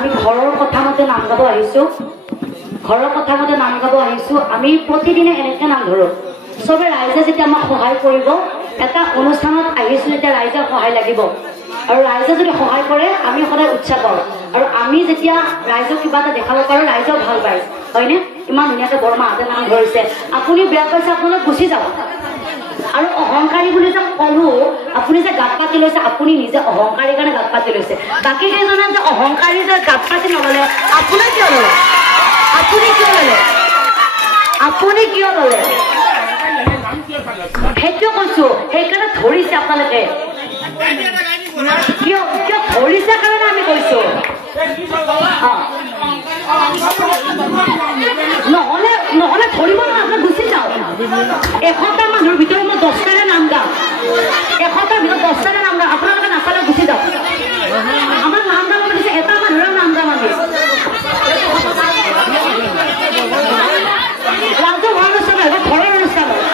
আমি ঘৰৰ কথা মতে নাম গাব আহিছোঁ ঘৰৰ কথা মতে নাম গাব আহিছোঁ আমি প্ৰতিদিনে এনেকৈ নাম ধৰোঁ চবে ৰাইজে যেতিয়া আমাক সহায় কৰিব এটা অনুষ্ঠানত আহিছোঁ যেতিয়া ৰাইজৰ সহায় লাগিব আৰু ৰাইজে যদি সহায় কৰে আমি সদায় উৎসাহ পাওঁ আৰু আমি যেতিয়া ৰাইজক কিবা এটা দেখাব পাৰোঁ ৰাইজেও ভাল পায় হয়নে ইমান ধুনীয়াকৈ বৰমাহঁতে নাম ধৰিছে আপুনি বেয়া পাইছে আপোনালোক গুচি যাব আৰু অহংকাৰী বুলি যে ক'লোঁ আপুনি যে গাত পাতি লৈছে আপুনি নিজে অহংকাৰীৰ কাৰণে গাত পাতি লৈছে বাকী কেইজনে যে অহংকাৰী যে গাত পাতি নল'লে আপুনি কিয় ল'লে সেইটো কৈছোঁ সেইকাৰণে ধৰিছে আপোনালোকে কিয় ধৰিছে কাৰণে আমি কৈছোঁ নহ'লে ধৰিব নহয় আপোনাক গুচি যাওঁ 100টা মানুহৰ ভিতৰত মই 10টাৰে নাম গাম 100টাৰ ভিতৰত 10টাৰে নাম গাম আপোনালোকে নাচালে গুচি যাওক আমাৰ নাম গাব দিছে এটা মানুহৰ নাম গাম আমি ৰাজহুৱা অনুষ্ঠান নহয় ঘৰৰ অনুষ্ঠান হয়